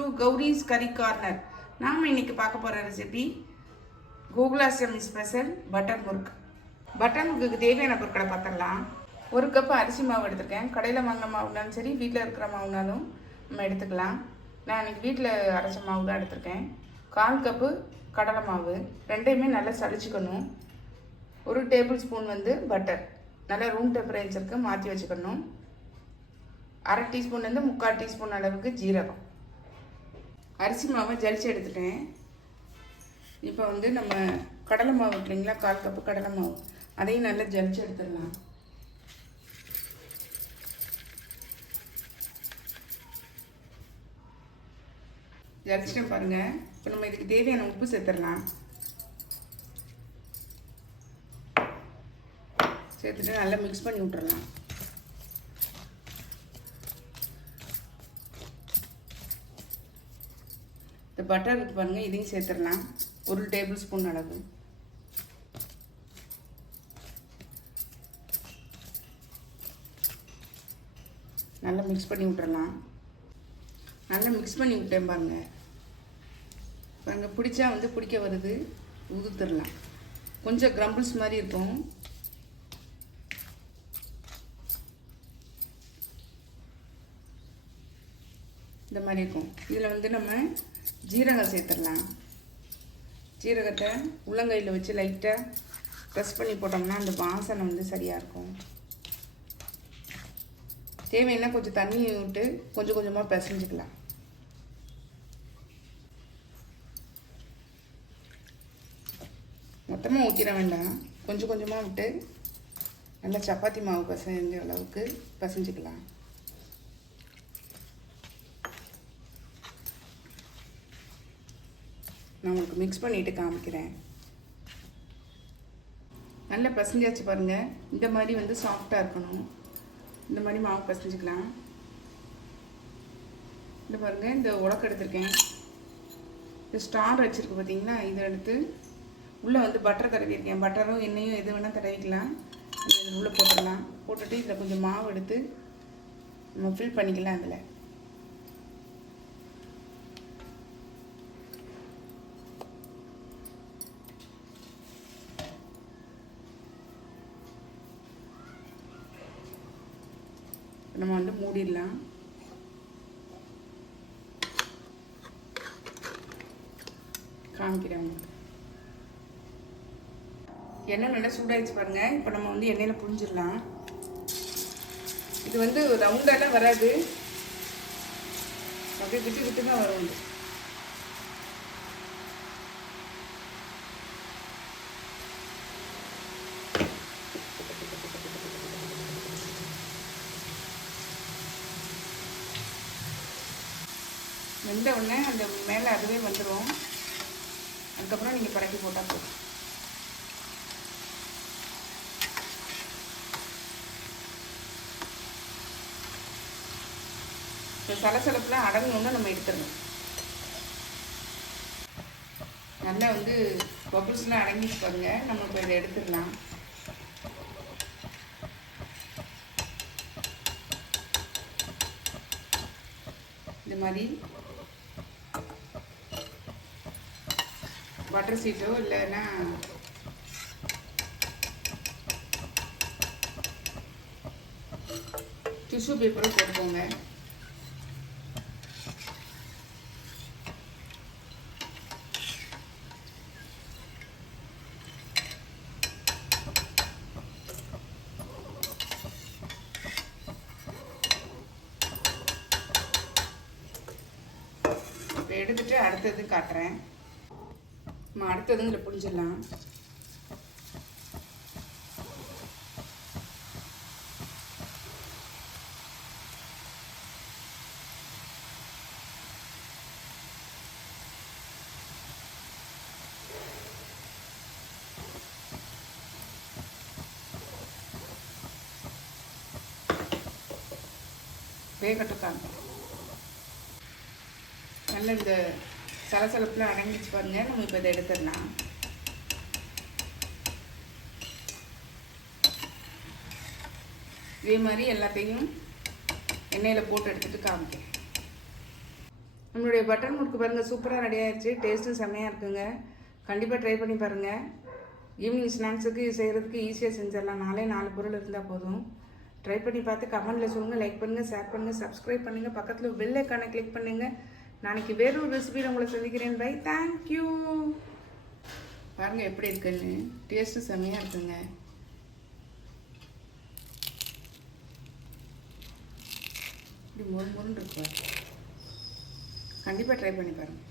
To Gowri's கறி corner. நாம் இன்னைக்கு பார்க்க போகிற recipe Gokulashtami special butter murukku. Butter முறுக்குக்கு தேவையான பொருட்களை பார்த்துடலாம். ஒரு கப் அரிசி மாவு எடுத்திருக்கேன். கடையில் வாங்கின மாவுனாலும் சரி வீட்டில் இருக்கிற மாவுனாலும் நம்ம எடுத்துக்கலாம். நான் இன்னைக்கு வீட்டில் அரைச்ச மாவு தான் எடுத்திருக்கேன். கால் கப்பு கடலை மாவு. ரெண்டையுமே நல்லா சளிச்சுக்கணும். ஒரு டேபிள் ஸ்பூன் வந்து பட்டர் நல்லா ரூம் டெம்பரேச்சருக்கு மாற்றி வச்சுக்கணும். அரை டீஸ்பூன்லேருந்து முக்கால் டீஸ்பூன் அளவுக்கு ஜீரகம். அரிசி மாவை ஜலிச்சு எடுத்துட்டேன். இப்போ வந்து நம்ம கடலை மாவு இருக்கு இல்லைங்களா? கால் கப்பு கடலை மாவு. அதையும் நல்லா ஜலிச்சு எடுத்துடலாம். ஜலிச்சிட்டேன் பாருங்கள் இப்போ நம்ம இதுக்கு தேவையான உப்பு சேர்த்துடலாம். சேர்த்துட்டு நல்லா மிக்ஸ் பண்ணி விட்டுறலாம். இந்த பட்டர் இருக்குது பாருங்கள் இதையும் சேர்த்துடலாம். ஒரு டேபிள் ஸ்பூன் அளவு. நல்லா மிக்ஸ் பண்ணி விட்டுறலாம். நல்லா மிக்ஸ் பண்ணி விட்டேன் பாருங்கள் பாருங்கள் பிடிச்சா வந்து பிடிக்க வருது. உதுத்துடலாம். கொஞ்சம் க்ரம்பிள்ஸ் மாதிரி இருக்கும். இந்த மாதிரி இருக்கும். இதில் வந்து நம்ம ஜீரகம் சேர்த்துடலாம். ஜீரகத்தை உள்ளங்கையில் வச்சு லைட்டாக ப்ரெஸ் பண்ணி போட்டோம்னா அந்த வாசனை வந்து சரியாக இருக்கும். தேவைன்னா கொஞ்சம் தண்ணி விட்டு கொஞ்சம் கொஞ்சமாக பிசைஞ்சிக்கலாம். மொத்தமாக ஊற்றிட வேண்டாம். கொஞ்சம் கொஞ்சமாக விட்டு நல்லா சப்பாத்தி மாவு பசைஞ்ச அளவுக்கு பசைஞ்சிக்கலாம். நான் உங்களுக்கு மிக்ஸ் பண்ணிவிட்டு காமிக்கிறேன். நல்லா பசஞ்சாச்சு பாருங்கள் இந்த மாதிரி வந்து சாஃப்டாக இருக்கணும். இந்த மாதிரி மாவு பசஞ்சுக்கலாம். இந்த பாருங்கள் இந்த உலக்கு எடுத்திருக்கேன். இந்த ஸ்டார் வச்சுருக்கு பார்த்தீங்களா இதை எடுத்து உள்ளே வந்து பட்டர் தடவிருக்கேன் பட்டரும் எண்ணெயும் எது வேணால் தடவிக்கலாம். உள்ளே போட்டுடலாம். போட்டுட்டு இதில் கொஞ்சம் மாவு எடுத்து நம்ம ஃபில் பண்ணிக்கலாம் அதில். நம்ம வந்து மூடிடலாம். காமிக்கிறேன் உங்களுக்கு. எண்ணெய் நல்லா சூடாயிடுச்சு பாருங்க. இப்போ நம்ம வந்து எண்ணெயில் புரிஞ்சிடலாம் இது வந்து ரவுண்டாலாம் வராது. அப்படியே விட்டு விட்டு தான் வரும். வெந்த உடனே அந்த மேலே அதுவே வந்துடும் அதுக்கப்புறம் நீங்கள் பரட்டி போட்டால் போதும். இந்த சலசலப்பில் அடங்கணும்னு நம்ம எடுத்துடணும். நல்லா வந்து பபுள்ஸ்லாம் அடங்கிட்டு பாருங்க. நம்ம இப்போ இதை எடுத்துடலாம். இந்த மாதிரி பட்டர் சீட்டோ இல்லைன்னா டிஷ்யூ பேப்பரும் போட்டுக்கோங்க. எடுத்துட்டு அடுத்தது காட்டுறேன். நம்ம அடுத்தது இதில் புரிஞ்சிடலாம் வேகட்டுக்காங்க நல்ல இந்த சலசலப்பில் அடங்கிச்சு பாருங்க. நம்ம இப்போ இதை எடுத்துடலாம். இதே மாதிரி எல்லாத்தையும் எண்ணெயில் போட்டு எடுத்துட்டு காமிக்கிறேன். நம்மளுடைய பட்டன் முறுக்கு பாருங்கள் சூப்பராக ரெடி ஆயிடுச்சு டேஸ்ட்டும் செம்மையாக இருக்குங்க. கண்டிப்பாக ட்ரை பண்ணி பாருங்கள் ஈவினிங் ஸ்நாக்ஸுக்கு செய்கிறதுக்கு ஈஸியாக செஞ்சிடலாம். நாலே நாலு பொருள் இருந்தால் போதும். ட்ரை பண்ணி பார்த்து கமெண்ட்டில் சொல்லுங்கள் லைக் பண்ணுங்கள் ஷேர் பண்ணுங்கள் சப்ஸ்கிரைப் பண்ணுங்கள் பக்கத்தில் பெல் ஐக்கானை கிளிக் பண்ணுங்கள் நாளைக்கு வேறொரு ரெசிபியில் உங்களை சந்திக்கிறேன். பை தேங்க்யூ பாருங்கள் எப்படி இருக்குன்னு. டேஸ்ட்டு செம்மையாக இருக்குங்க. இப்படி மொறு மொறுன்னு இருக்கு கண்டிப்பாக ட்ரை பண்ணி பாருங்கள்